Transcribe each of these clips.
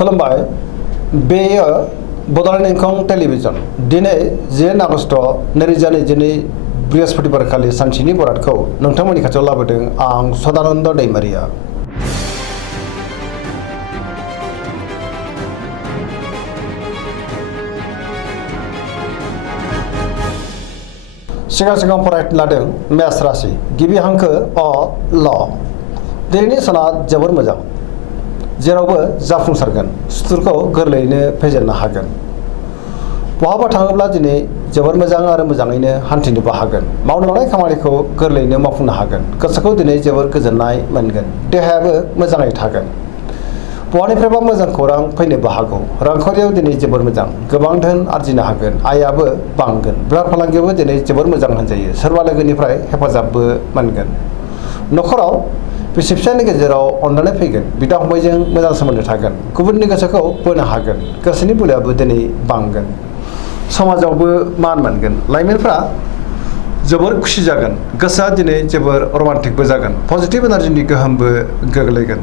खुलुमबाय बेयो बड'लेण्ड इंखं टेलिभिजन दिनै 10 आगस्ट 2022 बृहस्पतिबार खालि सानसेनि बरादखौ नोंथांमोननि खाथियाव लाबोदों आं सदानन्द दैमारिया। सिगां फरायनो लादों मेष राशि गिबि हांखो अ ल। दिनैनि साना जोबोर मोजां, जेरावबो जाफुंसारगोन, सुथुरखौ गोरलैयैनो फेजेननो हागोन। बहाबा थाङोब्ला दिनै जोबोर मोजां आरो मोजाङैनो हान्थिनोबो हागोन। मावनो लानाय खामानिखौ गोरलैयैनो मावफुंनो हागोन। गोसोखौ दिनै जोबोर गोजोननाय मोनगोन। देहायाबो मोजाङै थागोन। बहानिफ्रायबा मोजां खौरां फैनोबो हागौ। रांखावरियाव दिनै जोबोर मोजां, गोबां धोन आरजिनो हागोन। आयाबो बांगोन। बेफार फालांगियावबो दिनै जोबोर मोजां होनजायो। सोरबा लोगोनिफ्राय हेफाजाबबो मोनगोन। न'खराव बिसि फिसायनि गेजेराव अनलायनाय फैगोन। बिदा फंबायजों मोजां सोमोन्दो थागोन। गुबुननि गोसोखौ बोनो हागोन। गोसोनि बोलोआबो दिनै बांगोन। समाजावबो मान मोनगोन। लाइमोनफ्रा जोबोर खुसि जागोन। गोसोआ दिनै जोबोर रमान्टिकबो जागोन। पजिटिभ एनार्जिनि गोहोमबो गोग्लैगोन।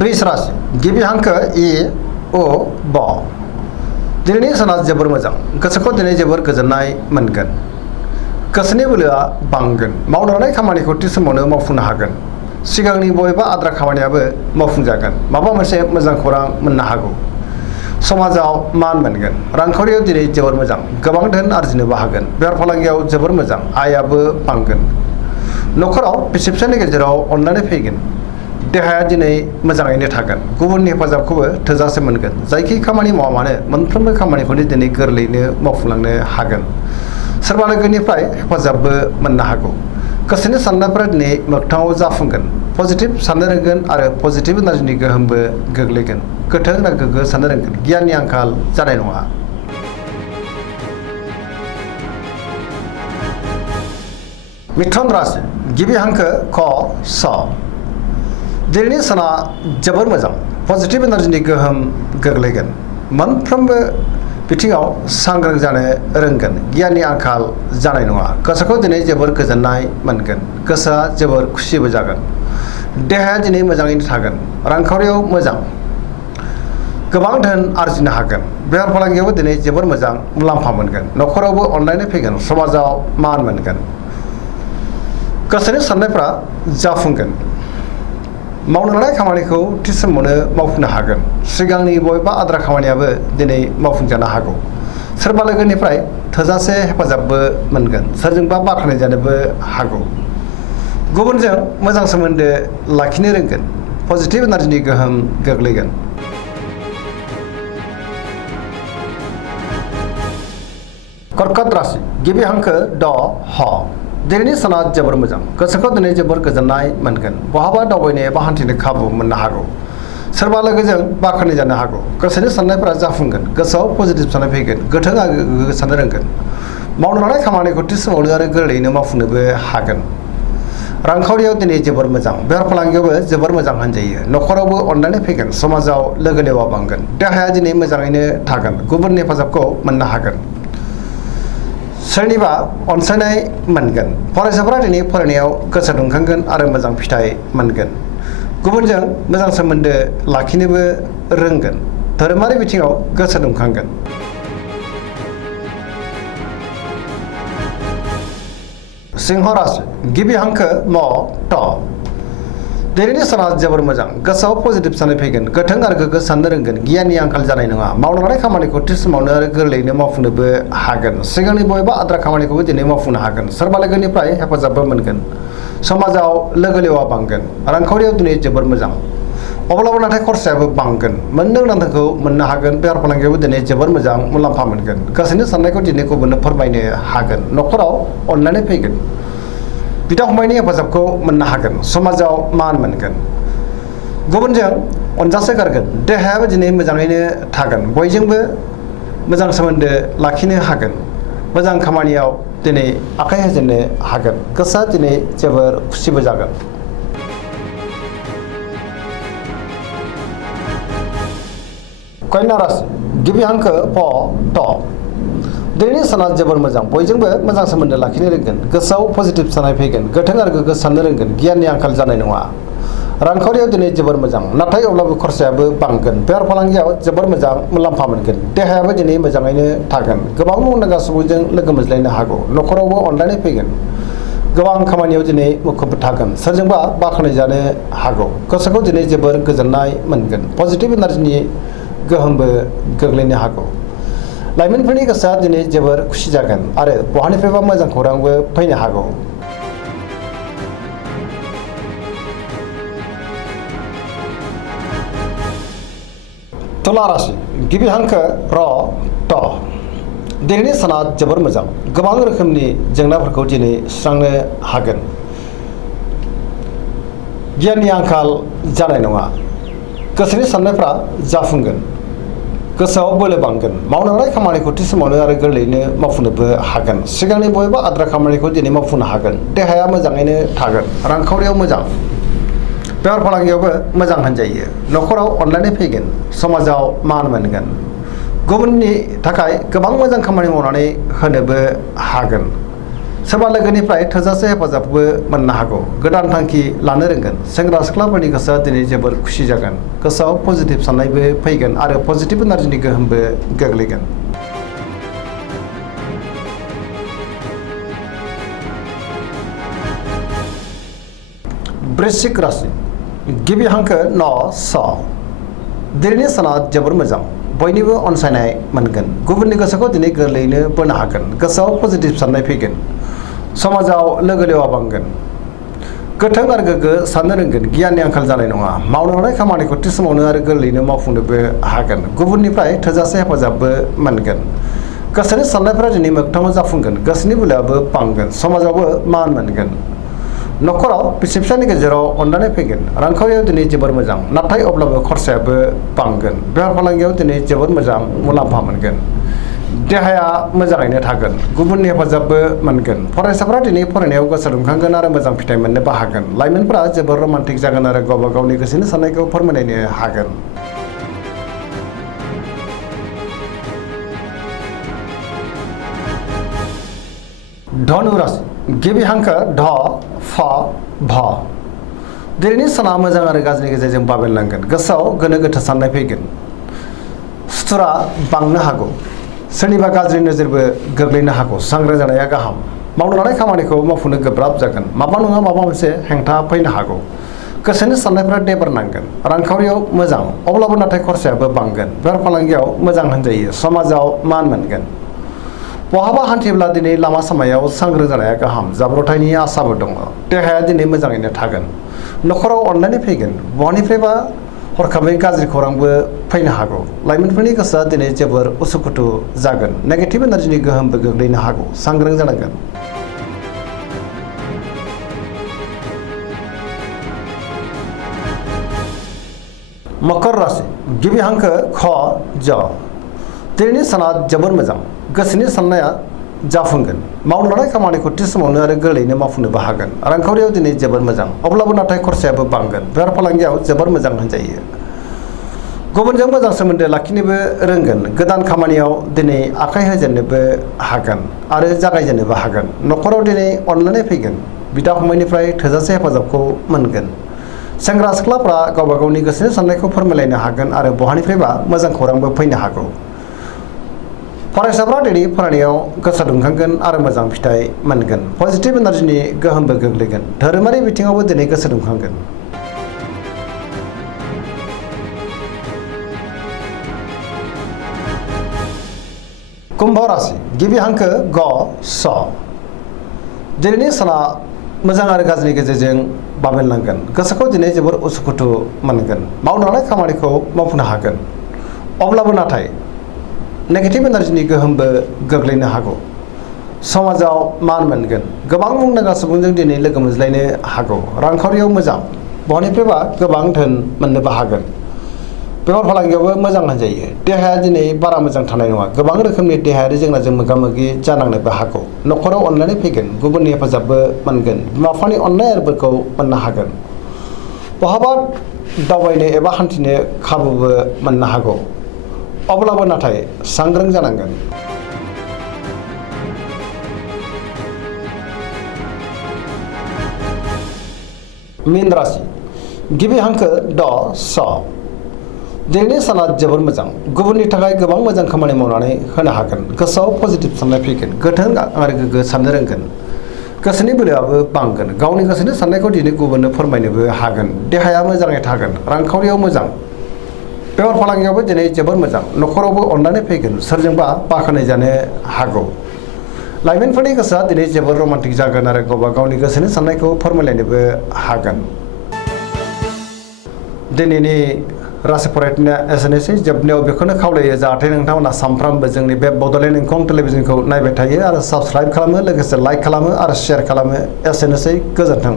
वृष राशि गिबि हांखो इ उ ब। दिनैनि साना जोबोर मोजां। गोसोखौ दिनै जोबोर गोजोननाय मोनगोन। गोसोनि बोलोआ बांगोन। मावनो लानाय खामानिखौ थि समावनो मावफुंनो हागोन। सिगांनि बबेबा आद्रा खामानियाबो मावफुंजागोन। माबा मोनसे मोजां खौरां मोननो हागौ। समाजाव मान मोनगोन। रांखावरियाव दिनै जोबोर मोजां, गोबां धोन आरजिनोबो हागोन। बेफार फालांगियाव जोबोर मोजां, आयाबो बांगोन। न'खराव बिसि फिसायनि गेजेराव अनलायनाय फैगोन। देहाया दिनै मोजाङैनो थागोन। गुबुननि हेफाजाबखौबो थोजासे मोनगोन। जायखि खामानि मावा मानो मोनफ्रोमबो खामानिखौनो दिनै गोरलैयैनो मावफुंलांनो हागोन। सोरबा लोगोनिफ्राय हेफाजाबबो मोननो हागौ। गोसोनि साननायफोरा दिनै मोगथाङाव जाफुंगोन। पजिटिभ साननो रोंगोन आरो पजिटिभ एनार्जिनि गोहोमबो गोग्लैगोन। गोथों आरो गोग्गो साननो रोंगोन। गियाननि आंखाल जानाय नङा। मिथुन राशि गिबि हांखो ख स। दिनैनि साना जोबोर मोजां। पजिटिभ एनार्जिनि गोहोम गोग्लैगोन। मोनफ्रोमबो बिथिङाव सांग्रां जानो रोंगोन। गियाननि आंखाल जानाय नङा। गोसोखौ दिनै जोबोर गोजोननाय मोनगोन। गोसोआ जोबोर खुसिबो जागोन। देहाया दिनै मोजाङैनो थागोन। रांखावरियाव मोजां, गोबां धोन आरजिनो हागोन। बेफार फालांगियावबो दिनै जोबोर मोजां मुलाम्फा मोनगोन। न'खरावबो अनलायनाय फैगोन। समाजाव मान मोनगोन। गोसोनि साननायफ्रा जाफुंगोन। मावनो लानाय खामानिखौ थि समावनो मावफुंनो हागोन। सिगांनि बबेबा आद्रा खामानियाबो दिनै मावफुंजानो हागौ। सोरबा लोगोनिफ्राय थोजासे हेफाजाबबो मोनगोन। सोरजोंबा बाख्नाय जानोबो हागौ। गुबुनजों मोजां सोमोन्दो लाखिनो रोंगोन। पजिटिभ एनार्जिनि गोहोम गोग्लैगोन। कर्कट राशि गिबि हांखो ड ह। दिनैनि साना जोबोर मोजां। गोसोखौ दिनै जोबोर गोजोननाय मोनगोन। बहाबा दावबायनो एबा हान्थिनो खाबु मोननो हागौ। सोरबा लोगोजों बाख्नाय जानो हागौ। गोसोनि साननायफोरा जाफुंगोन। गोसोआव पजिटिभ साननाय फैगोन। गोथों आरो गोग्गो साननो रोंगोन। मावनो लानाय खामानिखौ थि समावनो आरो गोरलैयैनो मावफुंनोबो हागोन। रांखावरियाव दिनै जोबोर मोजां। बेफार फालांगियावबो जोबोर मोजां होनजायो। न'खरावबो अनलायनाय फैगोन। समाजाव लोगो लेवा बांगोन। देहाया दिनै मोजाङैनो थागोन। गुबुननि हेफाजाबखौ मोननो हागोन। सोरनिबा अनसायनाय मोनगोन। फरायसाफोरा दिनै फरायनायाव गोसो दुंखांगोन आरो मोजां फिथाइ मोनगोन। गुबुनजों मोजां सोमोन्दो लाखिनोबो रोंगोन। धोरोमारि बिथिङाव गोसो दुंखांगोन। सिंह राशि गिबि हांखो म ट। दिनैनि साना जोबोर मोजां। गोसोआव पजिटिभ साननाय फैगोन। गोथों आरो गोग्गो साननो रोंगोन। गियाननि आंखाल जानाय नङा। मावनो लानाय खामानिखौ थि समावनो आरो गोरलैयैनो मावफुंनोबो हागोन। सिगांनि बबेबा आद्रा खामानिखौबो दिनै मावफुंनो हागोन। सोरबा लोगोनिफ्राय हेफाजाबबो मोनगोन। समाजाव लोगो लेवा बांगोन। रांखावरियाव दिनै जोबोर मोजां। अब्लाबो नाथाय खरसायाबो बांगोन। मोननो गोनां धोनखौ मोननो हागोन। बेफार फालांगियावबो दिनै जोबोर मोजां मुलाम्फा मोनगोन। गोसोनि साननायखौ दिनै गुबुननो फोरमायनो हागोन। न'खराव अनलायनाय फैगोन। बिदा फंबायनि हेफाजाबखौ मोननो हागोन। समाजाव मान मोनगोन। गुबुनजों अनजासे गारगोन। देहायाबो दिनै मोजाङैनो थागोन। बयजोंबो मोजां सोमोन्दो लाखिनो हागोन। मोजां खामानियाव दिनै आखाइ होजेननो हागोन। गोसोआ दिनै जोबोर खुसिबो जागोन। कन्या राशि गिबि हांखो प ट। दिनैनि साना जोबोर मोजां बयजोंबो मोजां सोमोन्दो लाखिनो रोंगोन गोसोआव पजिटिभ साननाय फैगोन गोथों आरो गोग्गो साननो रोंगोन गियाननि आंखाल जानाय नङा रांखावरियाव दिनै जोबोर मोजां नाथाय अब्लाबो खरसायाबो बांगोन बेफार फालांगियाव जोबोर मोजां मुलाम्फा मोनगोन देहायाबो दिनै मोजाङैनो थागोन गोबां मुंदांखा सुबुंजों लोगो मोनज्लायनो हागौ न'खरावबो अनलायनाय फैगोन गोबां खामानियाव दिनै मुखुब थागोन सोरजोंबा बाख्नाय जानो हागौ गोसोखौ दिनै जोबोर गोजोननाय मोनगोन पजिटिभ एनार्जिनि गोहोमबो गोग्लैनो हागौ लाइमोनफोरनि गोसोआ दिनै जोबोर खुसि जागोन आरो बहानिफ्रायबा मोजां खौरांबो फैनो हागौ तुला राशि गिबि हांखो र ट दिनैनि साना जोबोर मोजां गोबां रोखोमनि जेंनाफोरखौ दिनै सुस्रांनो हागोन गियाननि आंखाल जानाय नङा गोसोनि साननायफ्रा जाफुंगोन गोसोआव बोलो बांगोन मावनो लानाय खामानिखौ थि समावनो आरो गोरलैयैनो मावफुंनोबो हागोन सिगांनि बबेबा आद्रा खामानिखौ दिनै मावफुंनो हागोन देहाया मोजाङैनो थागोन रांखावरियाव मोजां बेफार फालांगियावबो मोजां होनजायो न'खराव अनलायनाय फैगोन समाजाव मान मोनगोन गुबुननि थाखाय गोबां मोजां खामानि मावनानै होनोबो हागोन सोरबा लोगोनिफ्राय थोजासे हेफाजाबबो मोननो हागौ गोदान थांखि लानो रोंगोन सेंग्रा सिख्लाफोरनि गोसोआ दिनै जोबोर खुसि जागोन गोसोआव पजिटिभ साननायबो फैगोन आरो पजिटिभ एनार्जिनि गोहोमबो गोग्लैगोन वृश्चिक राशि गिबि हांखो न स दिनैनि साना जोबोर मोजां बयनिबो अनसायनाय मोनगोन गुबुननि गोसोखौ दिनै गोरलैयैनो बोनो हागोन गोसोआव पजिटिभ साननाय फैगोन समाजाव लोगो लेवा बांगोन गोथों आरो गोग्गो साननो रोंगोन गियाननि आंखाल जानाय नङा मावनो लानाय खामानिखौ थि समावनो आरो गोरलैयैनो मावफुंनोबो हागोन गुबुननिफ्राय थोजासे हेफाजाबबो मोनगोन गोसोनि साननायफोरा दिनै मोगथाङाव जाफुंगोन गोसोनि बोलोआबो बांगोन समाजावबो मान मोनगोन न'खराव बिसि फिसायनि गेजेराव अनलायनाय फैगोन रांखावरियाव दिनै जोबोर मोजां नाथाय अब्लाबो खरसायाबो बांगोन बेफार फालांगियाव दिनै जोबोर मोजां मुलाम्फा मोनगोन देहाया मोजाङैनो थागोन गुबुननि हेफाजाबबो मोनगोन फरायसाफोरा दिनै फरायनायाव गोसो दुंखांगोन आरो मोजां फिथाइ मोननोबो हागोन लाइमोनफोरा जोबोर रमान्टिक जागोन आरो गावबा गावनि गोसोनि साननायखौ फोरमायलायनो हागोन धनु राशि गिबि हांखो ध फ भ दिनैनि साना मोजां आरो गाज्रिनि गेजेरजों बाबेनलांगोन गोसोआव गोनो गोथो साननाय फैगोन सुथुरा बांनो हागौ सोरनिबा गाज्रि नोजोरबो गोग्लैनो हागौ सांग्रां जानाया गाहाम मावनो लानाय खामानिखौ मावफुंनो गोब्राब जागोन माबा नङा माबा मोनसे हेंथा फैनो हागौ गोसोनि साननायफ्रा देबार नांगोन रांखावरियाव मोजां अब्लाबो नाथाय खरसायाबो बांगोन बेफार फालांगियाव मोजां होनजायो समाजाव मान मोनगोन बहाबा हान्थिब्ला दिनै लामा सामायाव सांग्रां जानाया गाहाम जाब्रथायनि आसाबो दङ देहाया दिनै मोजाङैनो थागोन न'खराव अनलायनाय फैगोन बहानिफ्रायबा हरखाबै गाज्रि खौरांबो फैनो हागौ लाइमोनफोरनि गोसोआ दिनै जोबोर उसुखुथु जागोन नेगेटिभ एनार्जिनि गोहोमबो गोग्लैनो हागौ सांग्रां जानांगोन मकर राशि गिबि हांखो ख ज दिनैनि साना जोबोर मोजां गोसोनि साननाया जाफुंगोन मावनो लानाय खामानिखौ थि समावनो आरो गोरलैयैनो मावफुंनोबो हागोन रांखावरियाव दिनै जोबोर मोजां अब्लाबो नाथाय खरसायाबो बांगोन बेफार फालांगियाव जोबोर मोजां होनजायो गुबुनजों मोजां सोमोन्दो लाखिनोबो रोंगोन गोदान खामानियाव दिनै आखाइ होजेननोबो हागोन आरो जागायजेननोबो हागोन न'खराव दिनै अनलायनाय फैगोन बिदा फंबायनिफ्राय थोजासे हेफाजाबखौ मोनगोन सेंग्रा सिख्लाफ्रा गावबा गावनि गोसोनि साननायखौ फोरमायलायनो हागोन आरो बहानिफ्रायबा मोजां खौरांबो फैनो हागौ फरायसाफ्रा दिनै फरायनायाव गोसो दुंखांगोन आरो मोजां फिथाइ मोनगोन पजिटिभ एनार्जिनि गोहोमबो गोग्लैगोन धोरोमारि बिथिङावबो दिनै गोसो दुंखांगोन कुम्भ राशि गिबि हांखो ग स दिनैनि साना मोजां आरो गाज्रिनि गेजेरजों बाबेनलांगोन गोसोखौ दिनै जोबोर उसुखुथु मोनगोन मावनो लानाय खामानिखौ मावफुंनो हागोन अब्लाबो नाथाय नेगेटिभ एनार्जिनि गोहोमबो गोग्लैनो हागौ समाजाव मान मोनगोन गोबां मुंदांखा सुबुंजों दिनै लोगो मोनज्लायनो हागौ रांखावरियाव मोजां बहानिफ्रायबा गोबां धोन मोननोबो हागोन बेफार फालांगियावबो मोजां होनजायो देहाया दिनै बारा मोजां थानाय नङा गोबां रोखोमनि देहायारि जेंनाजों मोगा मोगि जानांनोबो हागौ न'खराव अनलायनाय फैगोन गुबुननि हेफाजाबबो मोनगोन बिमा बिफानि अननाय आरोफोरखौ मोननो हागोन बहाबा दावबायनो एबा हान्थिनो खाबुबो मोननो हागौ अब्लाबो नाथाय सांग्रां जानांगोन मीन राशि गिबि हांखो ड स दिनैनि साना जोबोर मोजां गुबुननि थाखाय गोबां मोजां खामानि मावनानै होनो हागोन गोसोआव पजिटिभ साननाय फैगोन गोथों आरो गोग्गो साननो रोंगोन गोसोनि बोलोआबो बांगोन गावनि गोसोनि साननायखौ दिनै गुबुननो फोरमायनोबो हागोन देहाया मोजाङै थागोन रांखावरियाव मोजां बेफार फालांगियावबो दिनै जोबोर मोजां न'खरावबो अननानै फैगोन सोरजोंबा बाख्नाय जानो हागौ लाइमोनफोरनि गोसोआ दिनै जोबोर रमान्टिक जागोन आरो गावबा गावनि गोसोनि साननायखौ फोरमायलायनोबो हागोन दिनैनि राशि फरायनाया एसेनोसै जोबनायाव बेखौनो खावलायो जाहाथे नोंथांमोना सानफ्रामबो जोंनि बे बड'लेण्ड इंखं टेलिभिजनखौ नायबाय थायो आरो साबस्क्राइब खालामो लोगोसे लाइक खालामो आरो शेयार खालामो एसेनोसै गोजोन्थों।